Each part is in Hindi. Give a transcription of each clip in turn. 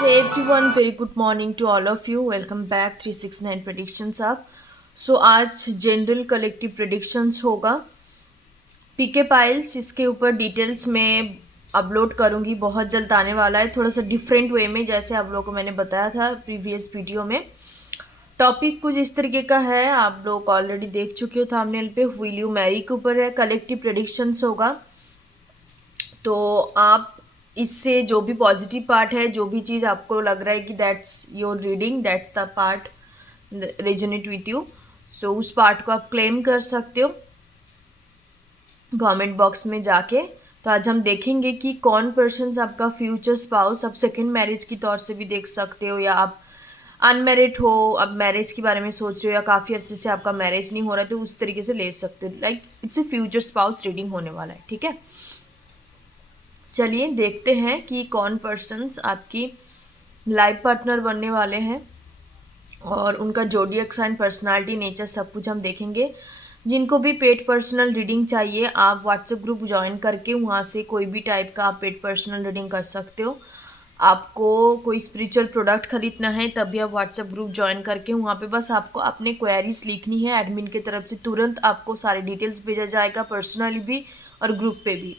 Hey everyone, very good morning to all of you. Welcome back 369 predictions up. So आज जनरल कलेक्टिव प्रेडिक्शंस होगा. पीके पाइल्स इसके ऊपर डिटेल्स में अपलोड करूँगी, बहुत जल्द आने वाला है, थोड़ा सा डिफरेंट वे में, जैसे आप लोगों को मैंने बताया था प्रीवियस वीडियो में. टॉपिक कुछ इस तरीके का है, आप लोग ऑलरेडी देख चुके हो थंबनेल पे. विल यू मैरी के ऊपर है, कलेक्टिव प्रेडिक्शंस होगा. तो आप इससे जो भी पॉजिटिव पार्ट है, जो भी चीज़ आपको लग रहा है कि that's your reading, that's the part resonate with you, so उस पार्ट को आप क्लेम कर सकते हो कमेंट बॉक्स में जाके. तो आज हम देखेंगे कि कौन पर्सन आपका फ्यूचर स्पाउस, आप सेकेंड मैरिज की तौर से भी देख सकते हो, या आप अनमेरिड हो, अब मैरिज के बारे में सोच रहे हो, या काफ़ी अर्से से आपका मैरिज नहीं हो रहा है, तो उस तरीके से ले सकते हो. Like it's a future spouse reading होने वाला है. ठीक है, चलिए देखते हैं कि कौन पर्सन्स आपकी लाइफ पार्टनर बनने वाले हैं और उनका जोडियक साइन, पर्सनालिटी, नेचर, सब कुछ हम देखेंगे. जिनको भी पेड पर्सनल रीडिंग चाहिए, आप व्हाट्सएप ग्रुप ज्वाइन करके वहाँ से कोई भी टाइप का आप पेड पर्सनल रीडिंग कर सकते हो. आपको कोई स्पिरिचुअल प्रोडक्ट खरीदना है तभी आप व्हाट्सएप ग्रुप ज्वाइन करके वहाँ पे बस आपको अपने क्वेरीज लिखनी है. एडमिन की तरफ से तुरंत आपको सारे डिटेल्स भेजा जाएगा, पर्सनली भी और ग्रुप पे भी.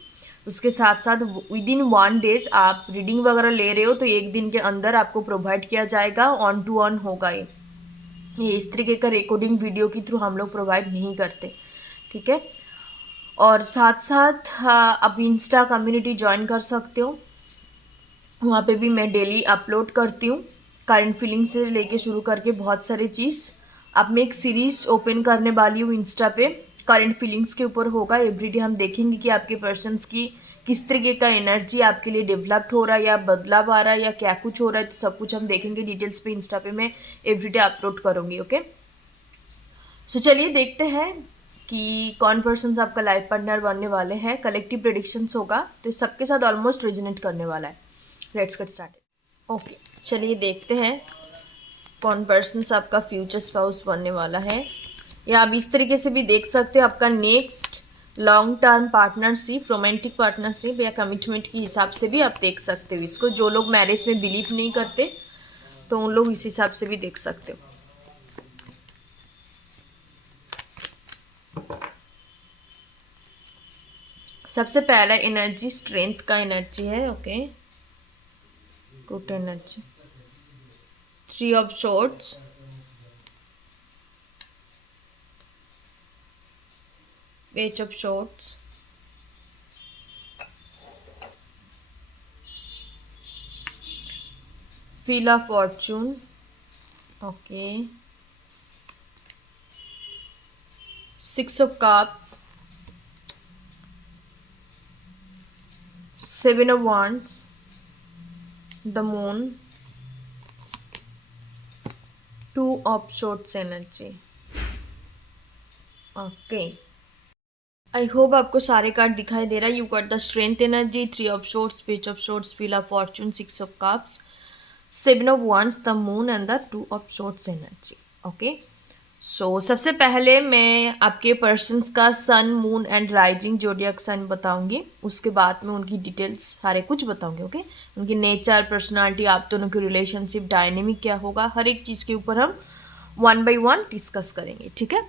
उसके साथ साथ विद इन 1 डेज आप रीडिंग वगैरह ले रहे हो तो 1 दिन के अंदर आपको प्रोवाइड किया जाएगा. ऑन टू ऑन होगा ये इस तरीके का रिकॉर्डिंग वीडियो के थ्रू हम लोग प्रोवाइड नहीं करते. ठीक है, और साथ साथ आप इंस्टा कम्युनिटी ज्वाइन कर सकते हो. वहाँ पे भी मैं डेली अपलोड करती हूँ, करंट फीलिंग से लेके शुरू करके बहुत सारी चीज़. अब मैं एक सीरीज़ ओपन करने वाली हूँ इंस्टा पे, करंट फीलिंग्स के ऊपर होगा. एवरीडे हम देखेंगे कि आपके पर्सन्स की किस तरीके का एनर्जी आपके लिए डेवलप्ड हो रहा है, या बदलाव आ रहा है, या क्या कुछ हो रहा है. तो सब कुछ हम देखेंगे डिटेल्स पे. इंस्टा पे मैं एवरीडे अपलोड करूँगी. ओके, सो चलिए देखते हैं कि कौन पर्सन्स आपका लाइफ पार्टनर बनने वाले हैं. कलेक्टिव प्रेडिक्शंस होगा तो सबके साथ ऑलमोस्ट रेजोनेट करने वाला है. Let's get started. ओके, चलिए देखते हैं कौन पर्सन्स आपका फ्यूचर स्पाउस बनने वाला है. या आप इस तरीके से भी देख सकते हो, आपका next long term partnership, romantic partnership या कमिटमेंट के हिसाब से भी आप देख सकते हो इसको. जो लोग मैरिज में बिलीव नहीं करते तो उन लोग इस हिसाब से भी देख सकते हो. सबसे पहला एनर्जी स्ट्रेंथ का एनर्जी है. Okay, good energy. 3 of shorts, Page of Swords, Wheel of Fortune, okay, 6 of Cups, 7 of Wands, the Moon, 2 of Swords energy. Okay, I hope आपको सारे कार्ड दिखाई दे रहा है. You got the strength energy, 3 of swords, page of swords, wheel of fortune, 6 of cups, 7 of wands, the moon and the 2 of swords energy. Okay, so सबसे पहले मैं आपके पर्सन्स का sun, moon and rising zodiac sign बताऊंगी. उसके बाद में उनकी डिटेल्स सारे कुछ बताऊंगी. ओके, उनकी नेचर, पर्सनालिटी, आप दोनों की रिलेशनशिप डायनेमिक क्या होगा, हर एक चीज़ के ऊपर हम 1 by 1 डिस्कस करेंगे. ठीक है,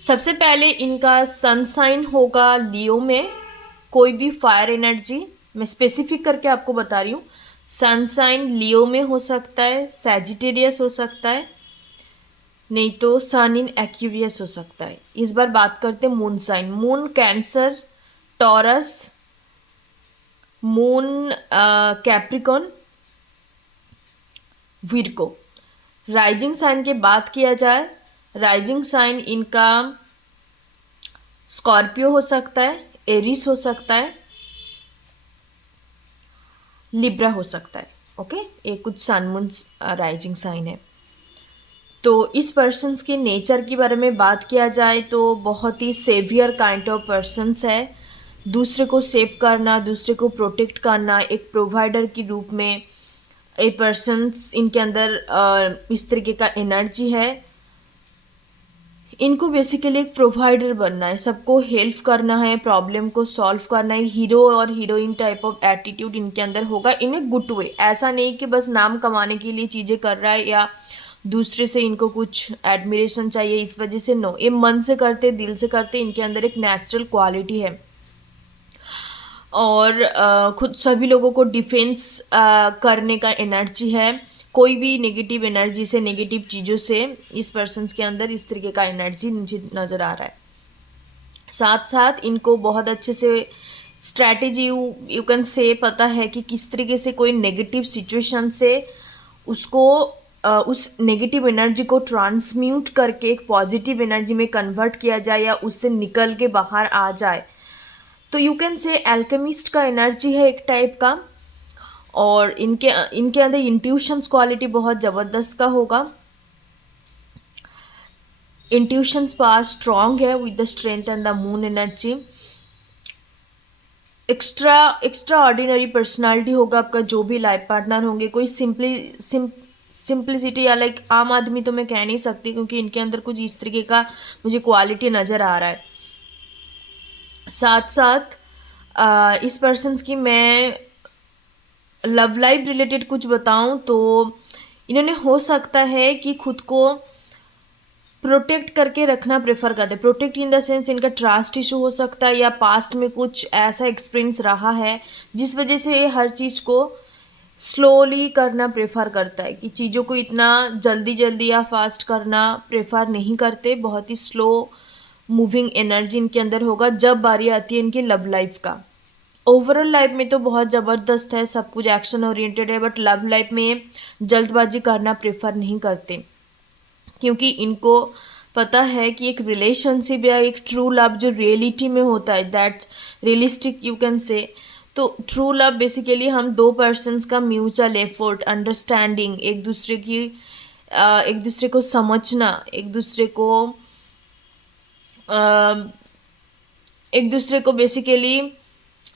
सबसे पहले इनका सन साइन होगा लियो में. कोई भी फायर एनर्जी, मैं स्पेसिफिक करके आपको बता रही हूँ, सन साइन लियो में हो सकता है, सैजिटेरियस हो सकता है, नहीं तो सन इन एक्यूरियस हो सकता है. इस बार बात करते हैं moon sign. Moon cancer, Taurus, moon Capricorn, Virgo. Rising sign की बात किया जाए, राइजिंग साइन इनका स्कॉर्पियो हो सकता है, एरिस हो सकता है, लिब्रा हो सकता है. ओके, ये कुछ सन मून राइजिंग साइन है. तो इस पर्सन्स के नेचर के बारे में बात किया जाए तो बहुत ही सेवियर काइंड ऑफ पर्सन्स है. दूसरे को सेव करना, दूसरे को प्रोटेक्ट करना, एक प्रोवाइडर के रूप में ये पर्सन्स, इनके अंदर इस तरीके का एनर्जी है. इनको बेसिकली एक प्रोवाइडर बनना है, सबको हेल्प करना है, प्रॉब्लम को सॉल्व करना है। हीरो और हीरोइन टाइप ऑफ एटीट्यूड इनके अंदर होगा इन ए गुड वे। ऐसा नहीं कि बस नाम कमाने के लिए चीज़ें कर रहा है या दूसरे से इनको कुछ एडमिरेशन चाहिए इस वजह से। नो, ये मन से करते, दिल से करते, इनके अंदर एक नेचुरल क्वालिटी है। और खुद सभी लोगों को डिफेंस करने का एनर्जी है। कोई भी नेगेटिव एनर्जी से, नेगेटिव चीज़ों से इस पर्सन्स के अंदर इस तरीके का एनर्जी मुझे नज़र आ रहा है। साथ साथ इनको बहुत अच्छे से स्ट्रैटेजी यू कैन से पता है कि किस तरीके से कोई नेगेटिव सिचुएशन से उसको उस नेगेटिव एनर्जी को ट्रांसम्यूट करके एक पॉजिटिव एनर्जी में कन्वर्ट किया जाए या उससे निकल के बाहर आ जाए। तो यू कैन से एल्केमिस्ट का एनर्जी है एक टाइप का। और इनके इनके अंदर इंट्यूशंस क्वालिटी बहुत ज़बरदस्त का होगा। इंट्यूशंस पास स्ट्रॉन्ग है with the strength and the moon energy. Extra ordinary personality होगा आपका जो भी लाइफ पार्टनर होंगे। कोई सिंप्लिसिटी या लाइक आम आदमी तो मैं कह नहीं सकती, क्योंकि इनके अंदर कुछ इस तरीके का मुझे क्वालिटी नज़र आ रहा है। साथ साथ इस पर्सन्स की मैं लव लाइफ रिलेटेड कुछ बताऊं तो इन्होंने हो सकता है कि खुद को प्रोटेक्ट करके रखना प्रेफर करते हैं। प्रोटेक्ट इन द सेंस इनका ट्रस्ट इशू हो सकता है या पास्ट में कुछ ऐसा एक्सपीरियंस रहा है जिस वजह से ये हर चीज़ को स्लोली करना प्रेफर करता है, कि चीज़ों को इतना जल्दी जल्दी या फास्ट करना प्रेफर नहीं करते। बहुत ही स्लो मूविंग एनर्जी इनके अंदर होगा जब बारी आती है इनकी लव लाइफ का। ओवरऑल लाइफ में तो बहुत ज़बरदस्त है, सब कुछ एक्शन ओरिएंटेड है, बट लव लाइफ में जल्दबाजी करना प्रेफर नहीं करते, क्योंकि इनको पता है कि एक रिलेशनशिप या एक ट्रू लव जो रियलिटी में होता है, दैट्स रियलिस्टिक यू कैन से। तो ट्रू लव बेसिकली हम दो पर्सन्स का म्यूचुअल एफर्ट, अंडरस्टैंडिंग, एक दूसरे को समझना, एक दूसरे को बेसिकली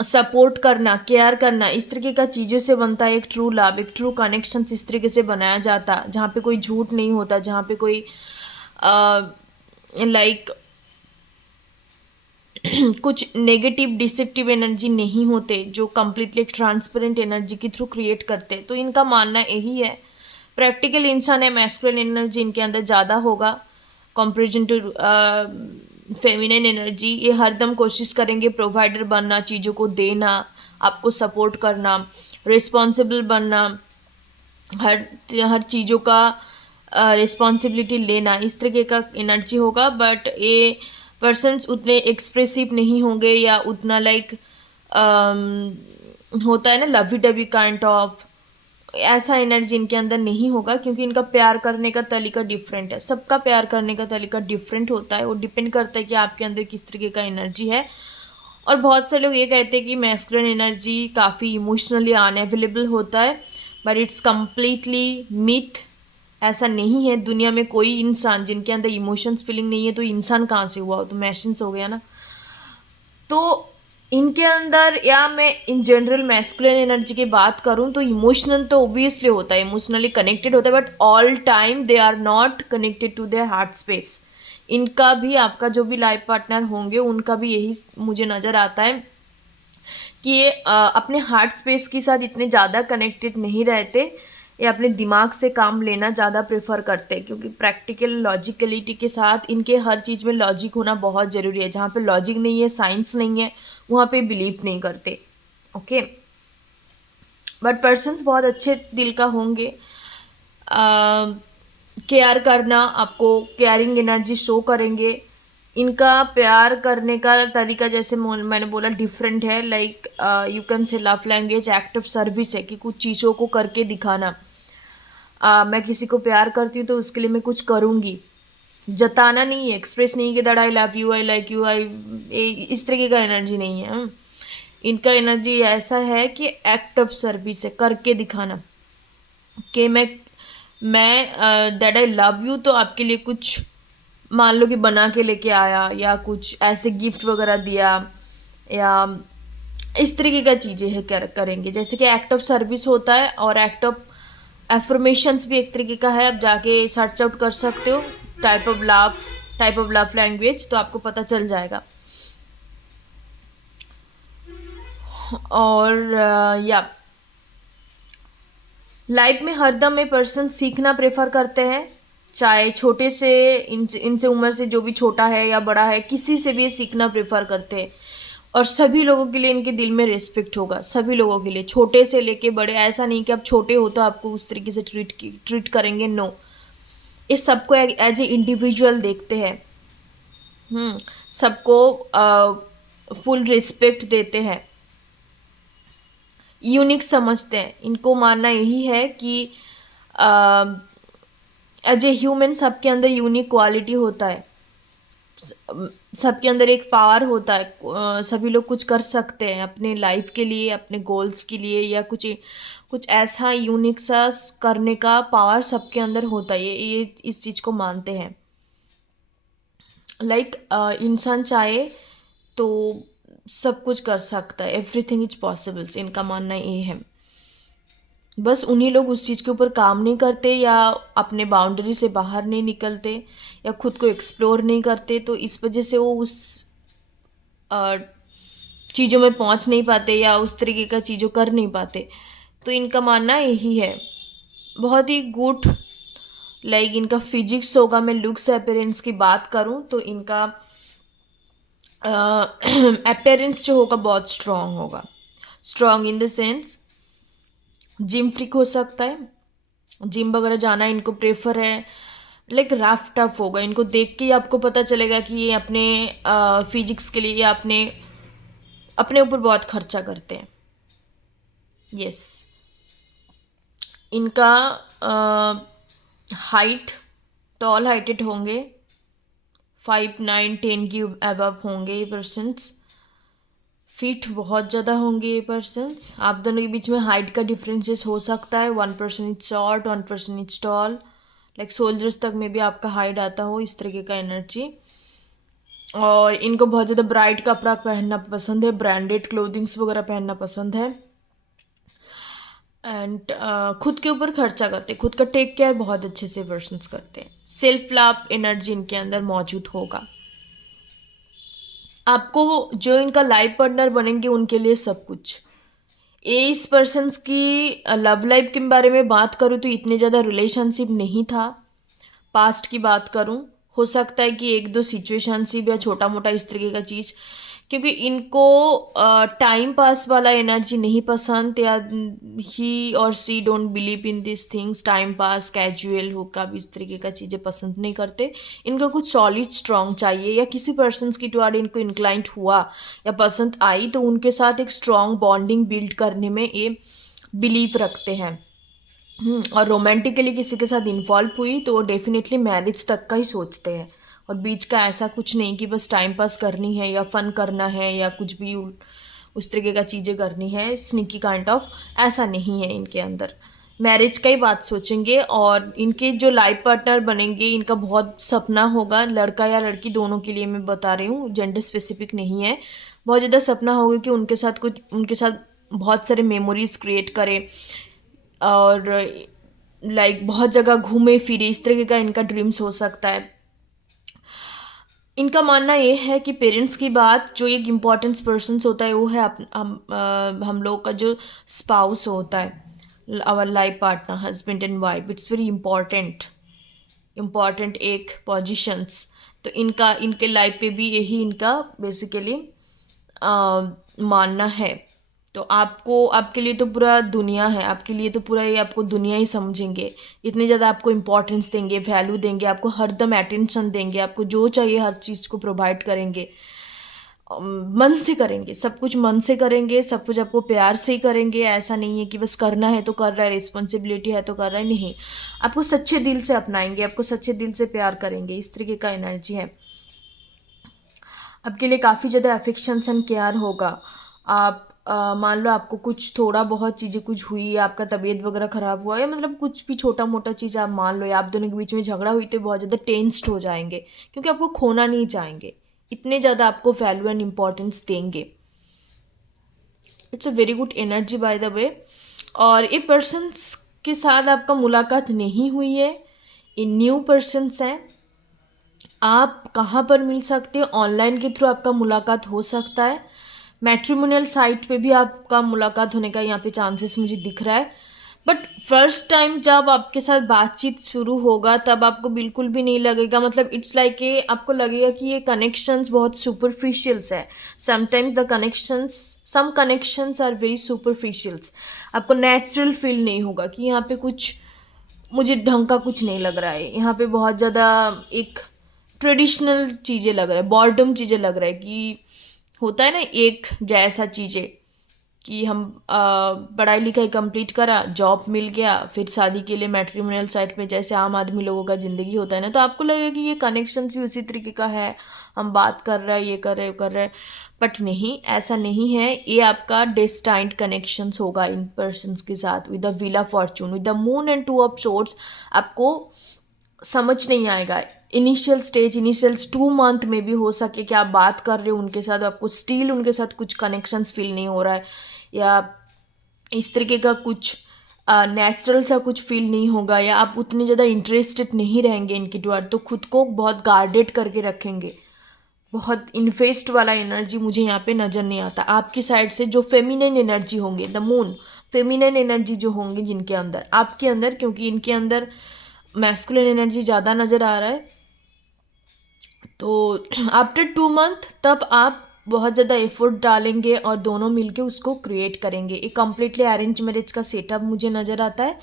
सपोर्ट करना, केयर करना, इस तरीके का चीज़ों से बनता है एक ट्रू लव। एक ट्रू कनेक्शन इस तरीके से बनाया जाता, जहाँ पे कोई झूठ नहीं होता, जहाँ पे कोई लाइक कुछ नेगेटिव डिसेप्टिव एनर्जी नहीं होते, जो कम्प्लीटली एक ट्रांसपेरेंट एनर्जी के थ्रू क्रिएट करते। तो इनका मानना यही है। प्रैक्टिकल इंसान है, मैस्कुलिन एनर्जी इनके अंदर ज़्यादा होगा कंपेरिजन टू फेमिनिन एनर्जी। ये हरदम कोशिश करेंगे प्रोवाइडर बनना, चीज़ों को देना, आपको सपोर्ट करना, रिस्पॉन्सिबल बनना, हर चीज़ों का रिस्पॉन्सिबिलिटी लेना, इस तरीके का एनर्जी होगा। बट ये पर्सन्स उतने एक्सप्रेसिव नहीं होंगे या उतना लाइक होता है ना लवी डबी काइंड ऑफ, ऐसा एनर्जी इनके अंदर नहीं होगा, क्योंकि इनका प्यार करने का तरीका डिफरेंट है। सबका प्यार करने का तरीका डिफरेंट होता है, वो डिपेंड करता है कि आपके अंदर किस तरीके का एनर्जी है। और बहुत से लोग ये कहते हैं कि मैस्कुलिन एनर्जी काफ़ी इमोशनली अनअवेलेबल होता है, बट इट्स कम्प्लीटली मिथ। ऐसा नहीं है। दुनिया में कोई इंसान जिनके अंदर इमोशंस फीलिंग नहीं है तो इंसान कहाँ से हुआ, तो मैशंस हो गया ना। तो इनके अंदर, या मैं इन जनरल मैस्कुलिन एनर्जी की बात करूं तो इमोशनल तो ओब्वियसली होता है, इमोशनली कनेक्टेड होता है, but all time they are not connected to their heart space. इनका भी, आपका जो भी लाइफ पार्टनर होंगे उनका भी यही मुझे नज़र आता है कि ये अपने हार्ट स्पेस के साथ इतने ज़्यादा कनेक्टेड नहीं रहते। ये अपने दिमाग से काम लेना ज़्यादा प्रेफर करते हैं, क्योंकि प्रैक्टिकल लॉजिकलिटी के साथ इनके हर चीज़ में लॉजिक होना बहुत ज़रूरी है। जहाँ पे लॉजिक नहीं है, साइंस नहीं है, वहाँ पे बिलीव नहीं करते। ओके, बट पर्सन्स बहुत अच्छे दिल का होंगे। केयर करना, आपको केयरिंग एनर्जी शो करेंगे। इनका प्यार करने का तरीका, जैसे मैंने बोला, डिफरेंट है। लाइक यू कैन से love language act of service है, कि कुछ चीज़ों को करके दिखाना। मैं किसी को प्यार करती हूँ तो उसके लिए मैं कुछ करूँगी, जताना नहीं है, एक्सप्रेस नहीं कि that I love you, I like you, इस तरीके का एनर्जी नहीं है। इनका एनर्जी ऐसा है कि एक्ट ऑफ सर्विस है, करके दिखाना, कि मैं दैट आई लव यू, तो आपके लिए कुछ मान लो कि बना के लेके आया, या कुछ ऐसे गिफ्ट वगैरह दिया, या इस तरीके का चीज़ें है करेंगे। जैसे कि एक्ट ऑफ सर्विस होता है, और एक्ट ऑफ एफर्मेशंस भी एक तरीके का है। आप जाके सर्च आउट कर सकते हो, type of love type of love language, तो आपको पता चल जाएगा। और या लाइफ में हरदम ये पर्सन सीखना प्रेफर करते हैं, चाहे छोटे से इनसे उम्र से जो भी छोटा है या बड़ा है, किसी से भी ये सीखना प्रेफर करते हैं। और सभी लोगों के लिए इनके दिल में रिस्पेक्ट होगा, सभी लोगों के लिए, छोटे से लेके बड़े। ऐसा नहीं कि आप छोटे हो तो आपको उस तरीके से ट्रीट करेंगे, नो। ये सबको एज ए इंडिविजुअल देखते हैं, सबको फुल रिस्पेक्ट देते हैं, यूनिक समझते हैं। इनको मानना यही है कि एज ए ह्यूमन सबके अंदर यूनिक क्वालिटी होता है, सबके अंदर एक पावर होता है। सभी लोग कुछ कर सकते हैं अपने लाइफ के लिए, अपने गोल्स के लिए, या कुछ ऐसा यूनिक सा करने का पावर सबके अंदर होता है। ये इस चीज़ को मानते हैं। लाइक इंसान चाहे तो सब कुछ कर सकता है, एवरीथिंग इज पॉसिबल्स, इनका मानना ये है। बस उन्हीं लोग उस चीज़ के ऊपर काम नहीं करते, या अपने बाउंड्री से बाहर नहीं निकलते, या खुद को एक्सप्लोर नहीं करते, तो इस वजह से वो उस चीज़ों में पहुंच नहीं पाते, या उस तरीके का चीज़ों कर नहीं पाते। तो इनका मानना यही है। बहुत ही गुड, लाइक इनका फिजिक्स होगा। मैं लुक्स अपीयरेंस की बात करूं तो इनका अपीयरेंस जो होगा बहुत स्ट्रॉन्ग होगा। Strong in the sense gym freak हो सकता है, जिम वगैरह जाना इनको प्रेफर है। लाइक रफ टफ होगा, इनको देख के ही आपको पता चलेगा कि ये अपने फिजिक्स के लिए या अपने ऊपर बहुत खर्चा करते हैं। यस, इनका हाइट, टॉल हाइटेड होंगे, 5'9'10" की अबव होंगे ये पर्सन्स। फिट बहुत ज़्यादा होंगे ये पर्सन्स। आप दोनों के बीच में हाइट का डिफरेंसेस हो सकता है, 1 person is short, 1 person is tall. Like soldiers तक में भी आपका हाइट आता हो, इस तरीके का एनर्जी। और इनको बहुत ज़्यादा ब्राइट कपड़ा पहनना पसंद है, ब्रांडेड क्लोथिंग्स वगैरह पहनना पसंद है। एंड खुद के ऊपर खर्चा करते, खुद का टेक केयर बहुत अच्छे से पर्सन्स करते हैं। सेल्फ लव एनर्जी इनके अंदर मौजूद होगा। आपको जो इनका लाइफ पार्टनर बनेंगे उनके लिए सब कुछ। इस पर्सन्स की लव लाइफ के बारे में बात करूँ तो इतने ज़्यादा रिलेशनशिप नहीं था। पास्ट की बात करूँ, हो सकता है कि 1-2 सिचुएशनशिप या छोटा मोटा इस तरीके का चीज़, क्योंकि इनको टाइम पास वाला एनर्जी नहीं पसंद, या ही और she don't believe in this things. Time pass, casual hookup, इस तरीके का चीज़ें पसंद नहीं करते। इनको कुछ सॉलिड स्ट्रॉन्ग चाहिए, या किसी पर्सन की टुवर्ड इनको इंक्लाइंट हुआ या पसंद आई तो उनके साथ एक स्ट्रॉन्ग बॉन्डिंग बिल्ड करने में ये बिलीव रखते हैं। और रोमांटिकली किसी के साथ इन्वॉल्व हुई तो वो डेफिनेटली मैरिज तक का ही सोचते हैं। और बीच का ऐसा कुछ नहीं कि बस टाइम पास करनी है या फन करना है या कुछ भी उस तरीके का चीज़ें करनी है, स्निकी काइंड ऑफ, ऐसा नहीं है इनके अंदर। मैरिज का ही बात सोचेंगे। और इनके जो लाइफ पार्टनर बनेंगे, इनका बहुत सपना होगा, लड़का या लड़की दोनों के लिए मैं बता रही हूँ, जेंडर स्पेसिफिक नहीं है। बहुत ज़्यादा सपना होगा कि उनके साथ बहुत सारे मेमोरीज क्रिएट करें, और लाइक बहुत जगह घूमे फिरे, इस तरीके का इनका ड्रीम्स हो सकता है। इनका मानना ये है कि पेरेंट्स की बात, जो एक इम्पॉर्टेंस पर्सन्स होता है वो है हम लोग का जो स्पाउस होता है, our life partner, husband and wife. It's very important एक पोजिशंस। तो इनके लाइफ पे भी यही इनका बेसिकली मानना है। तो आपके लिए तो पूरा दुनिया है, आपके लिए तो पूरा ये आपको दुनिया ही समझेंगे। इतनी ज़्यादा आपको इम्पोर्टेंस देंगे, वैल्यू देंगे, आपको हरदम अटेंशन देंगे, आपको जो चाहिए हर चीज़ को प्रोवाइड करेंगे। मन से करेंगे, सब कुछ मन से करेंगे, सब कुछ आपको प्यार से ही करेंगे। ऐसा नहीं है कि बस करना है तो कर रहा है, रिस्पॉन्सिबिलिटी है तो कर रहा है, नहीं। आपको सच्चे दिल से अपनाएंगे, आपको सच्चे दिल से प्यार करेंगे, इस तरीके का एनर्जी है। आपके लिए काफ़ी ज़्यादा अफेक्शंस एंड केयर होगा। आप मान लो आपको कुछ थोड़ा बहुत चीज़ें कुछ हुई, आपका तबीयत वगैरह ख़राब हुआ, या मतलब कुछ भी छोटा मोटा चीज़ आप मान लो, या आप दोनों के बीच में झगड़ा हुई, तो बहुत ज़्यादा टेंस्ड हो जाएंगे, क्योंकि आपको खोना नहीं चाहेंगे, इतने ज़्यादा आपको वैल्यू एंड इम्पोर्टेंस देंगे। It's a very good energy by the वे। और ये पर्सन्स के साथ आपका मुलाकात नहीं हुई है, ये न्यू पर्सन्स हैं। आप कहाँ पर मिल सकते हो? ऑनलाइन के थ्रू आपका मुलाकात हो सकता है। मैट्रिमोनियल साइट पे भी आपका मुलाकात होने का यहाँ पे चांसेस मुझे दिख रहा है। बट फर्स्ट टाइम जब आपके साथ बातचीत शुरू होगा तब आपको बिल्कुल भी नहीं लगेगा, मतलब इट्स लाइक ये आपको लगेगा कि ये कनेक्शंस बहुत सुपरफिशियल्स है। Sometimes the connections, some connections are very superficials. आपको नेचुरल फील नहीं होगा कि यहाँ पे कुछ मुझे ढंग का कुछ नहीं लग रहा है, यहाँ पे बहुत ज़्यादा एक ट्रेडिशनल चीज़ें लग रहा है, बॉर्डम चीज़ें लग रहा है कि होता है ना एक जैसा चीज़ें कि हम पढ़ाई लिखाई कंप्लीट करा, जॉब मिल गया, फिर शादी के लिए मैट्रिमोनियल साइट में जैसे आम आदमी लोगों का ज़िंदगी होता है ना, तो आपको लगेगा कि ये कनेक्शन भी उसी तरीके का है, हम बात कर रहे हैं, ये कर रहे हैं, कर रहे हैं। बट नहीं, ऐसा नहीं है। ये आपका डेस्टाइंड कनेक्शंस होगा इन पर्सन्स के साथ with the wheel of Fortune, with the moon and two of swords. आपको समझ नहीं आएगा इनिशियल स्टेज, इनिशियल 2 मंथ में भी हो सके कि आप बात कर रहे हो उनके साथ, आपको स्टिल उनके साथ कुछ कनेक्शंस फील नहीं हो रहा है, या इस तरीके का कुछ नेचुरल सा कुछ फील नहीं होगा, या आप उतने ज़्यादा इंटरेस्टेड नहीं रहेंगे इनके टुवर्ड, तो खुद को बहुत गार्डेड करके रखेंगे। बहुत इन्फेस्ट वाला एनर्जी मुझे यहाँ पे नज़र नहीं आता। आपकी साइड से जो फेमिनिन एनर्जी होंगे, द मून, फेमिनिन एनर्जी जो होंगे जिनके अंदर, आपके अंदर, क्योंकि इनके अंदर मैस्कुलिन एनर्जी ज़्यादा नज़र आ रहा है, तो आफ्टर 2 मंथ तब आप बहुत ज़्यादा एफर्ट डालेंगे और दोनों मिलके उसको क्रिएट करेंगे। एक कम्प्लीटली अरेंज मैरिज का सेटअप मुझे नज़र आता है,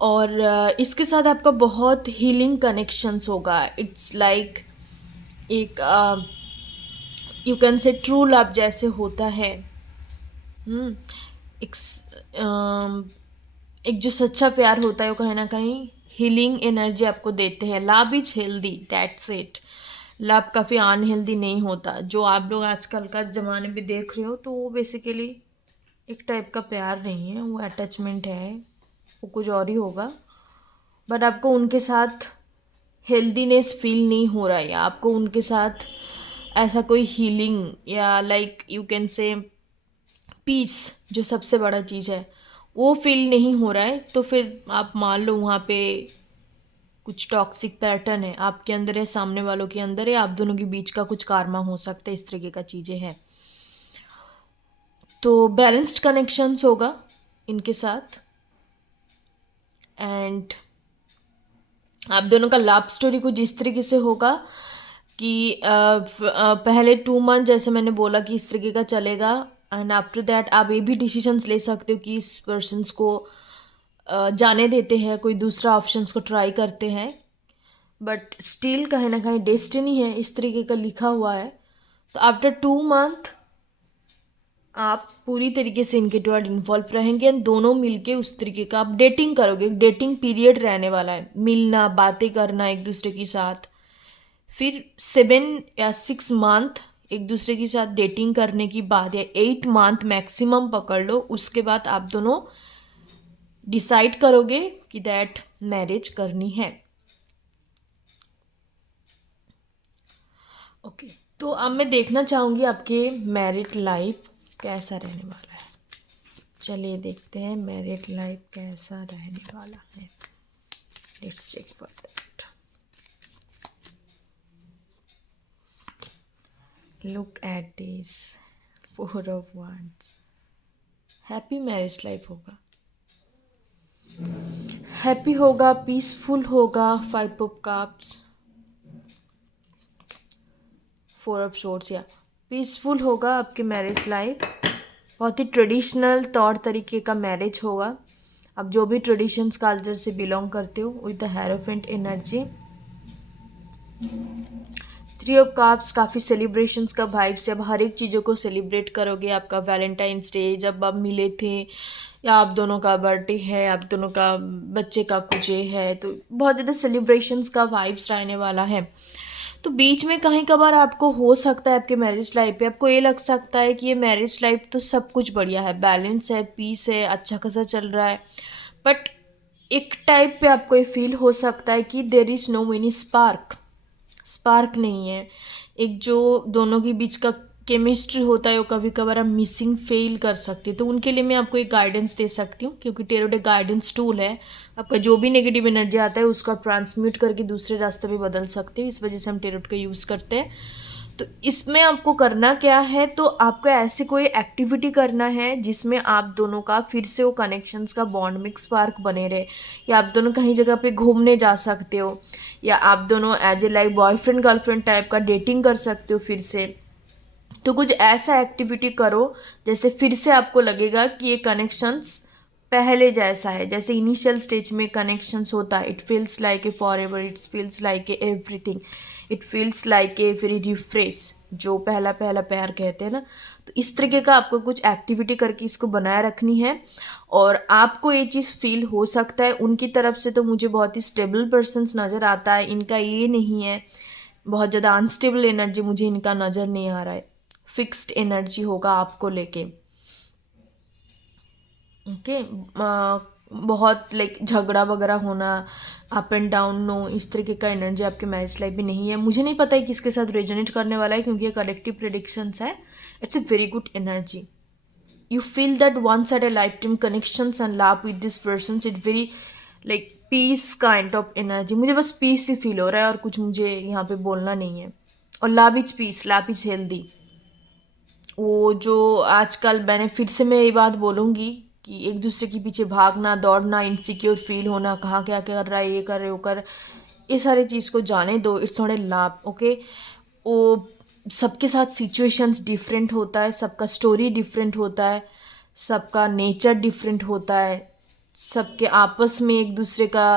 और इसके साथ आपका बहुत हीलिंग कनेक्शंस होगा। इट्स लाइक एक यू कैन से ट्रू लव जैसे होता है। एक एक जो सच्चा प्यार होता है वो कहीं ना कहीं हीलिंग एनर्जी आपको देते हैं। Love is healthy, that's it. Love काफ़ी अनहेल्दी नहीं होता। जो आप लोग आजकल का ज़माने में देख रहे हो तो वो बेसिकली एक टाइप का प्यार नहीं है, वो अटैचमेंट है, वो कुछ और ही होगा। बट आपको उनके साथ हेल्दीनेस फील नहीं हो रहा है, या आपको उनके साथ ऐसा कोई हीलिंग या like you can say peace, जो सबसे बड़ा चीज़ है, वो फील नहीं हो रहा है, तो फिर आप मान लो वहाँ पे कुछ टॉक्सिक पैटर्न है, आपके अंदर है, सामने वालों के अंदर है, आप दोनों के बीच का कुछ karma हो सकता है, इस तरीके का चीज़ें हैं। तो बैलेंस्ड कनेक्शंस होगा इनके साथ, एंड आप दोनों का लव स्टोरी कुछ इस तरीके से होगा कि पहले 2 मंथ जैसे मैंने बोला कि इस तरीके का चलेगा, एंड आफ्टर दैट आप ये भी डिसीजंस ले सकते हो कि इस पर्सन्स को जाने देते हैं, कोई दूसरा ऑप्शंस को ट्राई करते हैं, बट स्टिल कहीं ना कहीं डेस्टिनी है, इस तरीके का लिखा हुआ है। तो आफ्टर 2 मंथ आप पूरी तरीके से इनके टुवर्ड इन्वॉल्व रहेंगे, एंड दोनों मिलके उस तरीके का आप डेटिंग करोगे। डेटिंग पीरियड रहने वाला है, मिलना, बातें करना एक दूसरे के साथ, फिर 7 या 6 मंथ एक दूसरे के साथ डेटिंग करने की बाद, या 8 मंथ मैक्सिमम पकड़ लो, उसके बाद आप दोनों डिसाइड करोगे कि दैट मैरिज करनी है। ओके, तो अब मैं देखना चाहूँगी आपके मैरिड लाइफ कैसा रहने वाला है। चलिए देखते हैं मैरिड लाइफ कैसा रहने वाला है। Let's check for that. Look at this 4 of wands। Happy marriage life होगा, हैप्पी होगा, पीसफुल होगा। 5 ऑफ कप्स, 4 ऑफ swords, या पीसफुल होगा आपकी मैरिज लाइफ। बहुत ही ट्रेडिशनल तौर तरीके का मैरिज होगा। आप जो भी ट्रेडिशंस कल्चर से बिलोंग करते हो, with the hierophant energy. 3 of cups, काफ़ी सेलिब्रेशंस का वाइब्स है। अब हर एक चीज़ों को सेलिब्रेट करोगे। आपका वैलेंटाइंस डे जब आप मिले थे, या आप दोनों का बर्थडे है, आप दोनों का बच्चे का कुछ है, तो बहुत ज़्यादा सेलिब्रेशंस का वाइब्स रहने वाला है। तो बीच में कहीं कभार आपको हो सकता है आपके मैरिज लाइफ पे आपको ये लग सकता है कि ये मैरिज लाइफ तो सब कुछ बढ़िया है, बैलेंस है, पीस है, अच्छा खासा चल रहा है, बट एक टाइप पे आपको ये फील हो सकता है कि there is no any spark नहीं है। एक जो दोनों के बीच का केमिस्ट्री होता है वो कभी कभार आप मिसिंग फेल कर सकते हैं, तो उनके लिए मैं आपको एक गाइडेंस दे सकती हूँ, क्योंकि टेरोट एक गाइडेंस टूल है। आपका जो भी नेगेटिव एनर्जी आता है उसको आप ट्रांसम्यूट करके दूसरे रास्ते पे बदल सकते हो, इस वजह से हम टेरोट का यूज़ करते हैं। तो इसमें आपको करना क्या है, तो आपको ऐसी कोई एक्टिविटी करना है जिसमें आप दोनों का फिर से वो कनेक्शंस का बॉन्ड में स्पार्क बने रहे, या आप दोनों कहीं जगह पे घूमने जा सकते हो, या आप दोनों as a like boyfriend girlfriend type का डेटिंग कर सकते हो फिर से। तो कुछ ऐसा एक्टिविटी करो जैसे फिर से आपको लगेगा कि ये कनेक्शंस पहले जैसा है, जैसे इनिशियल स्टेज में कनेक्शंस होता है। It feels like A for ever, it feels like a everything, it feels like a very refresh, जो पहला पहला प्यार कहते हैं ना। तो इस तरीके का आपको कुछ एक्टिविटी करके इसको बनाए रखनी है, और आपको ये चीज़ फील हो सकता है। उनकी तरफ से तो मुझे बहुत ही स्टेबल पर्सन्स नज़र आता है, इनका ये नहीं है बहुत ज़्यादा अनस्टेबल एनर्जी मुझे इनका नज़र नहीं आ रहा है। फिक्स्ड एनर्जी होगा आपको लेके, ओके। बहुत लाइक झगड़ा वगैरह होना, अप एंड डाउन, नो, इस तरीके का एनर्जी आपके मैरिज लाइफ में नहीं है। मुझे नहीं पता है किसके साथ रेजोनेट करने वाला है, क्योंकि ये कलेक्टिव प्रेडिक्शंस है। It's a very good energy. you feel that once at a lifetime connections and love with this person, it very like peace kind of energy। मुझे बस पीस ही फील हो रहा है और कुछ मुझे यहाँ पे बोलना नहीं है। और love is peace, love is healthy. वो जो आजकल मैंने फिर से मैं ये बात बोलूँगी कि एक दूसरे के पीछे भागना दौड़ना, इनसिक्योर फील होना, कहाँ क्या क्या कर रहा है, ये कर रहे हो कर, ये सारी चीज़ को जाने दो। It's not a love, okay. वो सबके साथ सिचुएशंस डिफरेंट होता है, सबका स्टोरी डिफरेंट होता है, सबका नेचर डिफरेंट होता है, सबके आपस में एक दूसरे का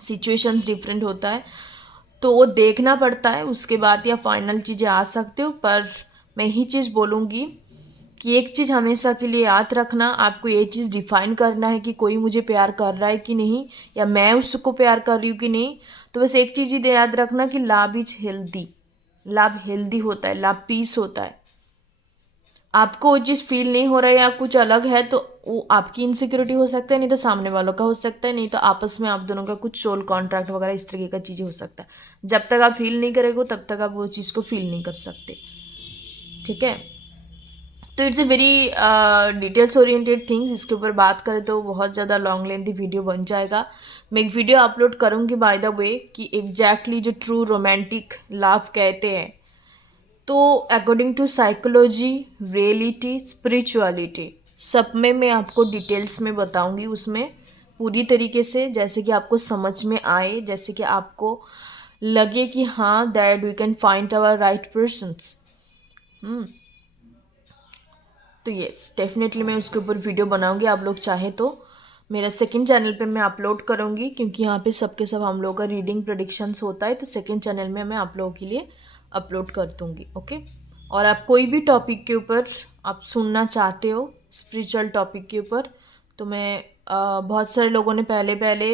सिचुएशंस डिफरेंट होता है। तो वो देखना पड़ता है, उसके बाद या फाइनल चीज़ें आ सकते हो। पर मैं ही चीज़ बोलूँगी कि एक चीज़ हमेशा के लिए याद रखना, आपको ये चीज़ डिफाइन करना है कि कोई मुझे प्यार कर रहा है कि नहीं, या मैं उसको प्यार कर रही हूँ कि नहीं। तो बस एक चीज़ ही याद रखना कि love is healthy, love healthy होता है, लव पीस होता है। आपको वो चीज़ फील नहीं हो रहा है या कुछ अलग है, तो वो आपकी इनसिक्योरिटी हो सकता है, नहीं तो सामने वालों का हो सकता है, नहीं तो आपस में आप दोनों का कुछ सोल कॉन्ट्रैक्ट वगैरह इस तरीके का चीज़ें हो सकता है। जब तक आप फील नहीं करेंगे तब तक आप वो चीज़ को फील नहीं कर सकते, ठीक है। तो it's a very details oriented things. इसके ऊपर बात करें तो बहुत ज़्यादा लॉन्ग लेंथी वीडियो बन जाएगा। मैं एक वीडियो अपलोड करूँगी बाय द वे कि एग्जैक्टली जो ट्रू रोमांटिक लव कहते हैं, तो according to psychology, reality, spirituality, सब में मैं आपको डिटेल्स में बताऊंगी, उसमें पूरी तरीके से, जैसे कि आपको समझ में आए, जैसे कि आपको लगे कि हाँ that we can find our right persons. तो येस, डेफिनेटली मैं उसके ऊपर वीडियो बनाऊंगी। आप लोग चाहे तो मेरा सेकंड चैनल पे मैं अपलोड करूंगी, क्योंकि यहाँ पे सबके सब हम लोगों का रीडिंग प्रेडिक्शंस होता है, तो सेकंड चैनल में मैं आप लोगों के लिए अपलोड कर दूँगी, ओके। और आप कोई भी टॉपिक के ऊपर आप सुनना चाहते हो, स्पिरिचुअल टॉपिक के ऊपर, तो मैं बहुत सारे लोगों ने पहले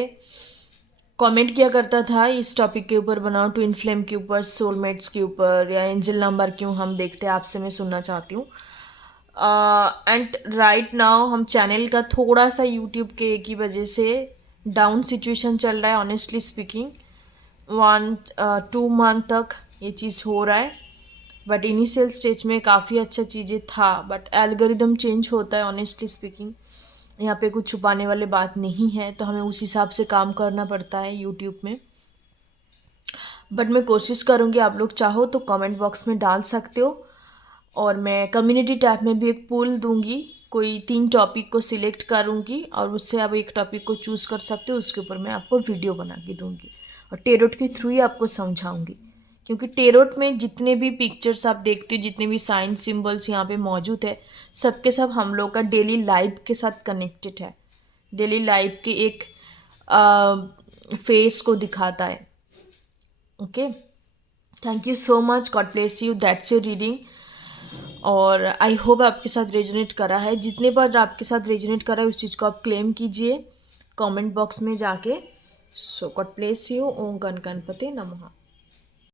कमेंट किया करता था इस टॉपिक के ऊपर बनाओ, ट्विन फ्लेम के ऊपर, सोलमेट्स के ऊपर, या एंजल नंबर क्यों हम देखते हैं, आपसे मैं सुनना चाहती हूँ। एंड राइट नाउ हम चैनल का थोड़ा सा यूट्यूब के एक ही वजह से डाउन सिचुएशन चल रहा है, ऑनेस्टली स्पीकिंग। 1-2 मंथ तक ये चीज़ हो रहा है, बट इनिशियल स्टेज में काफ़ी अच्छा चीज़ें था, बट एल्गोरिदम चेंज होता है। ऑनेस्टली स्पीकिंग यहाँ पे कुछ छुपाने वाली बात नहीं है, तो हमें उस हिसाब से काम करना पड़ता है यूट्यूब में। बट मैं कोशिश करूँगी, आप लोग चाहो तो कमेंट बॉक्स में डाल सकते हो, और मैं कम्युनिटी टैब में भी एक पोल दूंगी, कोई 3 टॉपिक को सिलेक्ट करूँगी और उससे आप एक टॉपिक को चूज़ कर सकते हो, उसके ऊपर मैं आपको वीडियो बना के दूँगी और टेरोट के थ्रू ही आपको समझाऊँगी। क्योंकि टेरोट में जितने भी पिक्चर्स आप देखते हो, जितने भी साइन सिंबल्स यहाँ पे मौजूद है, सबके सब हम लोग का डेली लाइफ के साथ कनेक्टेड है, डेली लाइफ के एक फेस को दिखाता है, okay. Thank you so much, God bless you, that's your reading. और आई होप आपके साथ रेजोनेट करा है। जितने बार आपके साथ रेजोनेट करा है उस चीज़ को आप क्लेम कीजिए कमेंट बॉक्स में जाके। सो गॉड ब्लेस यू। ओम गण गणपति नमः।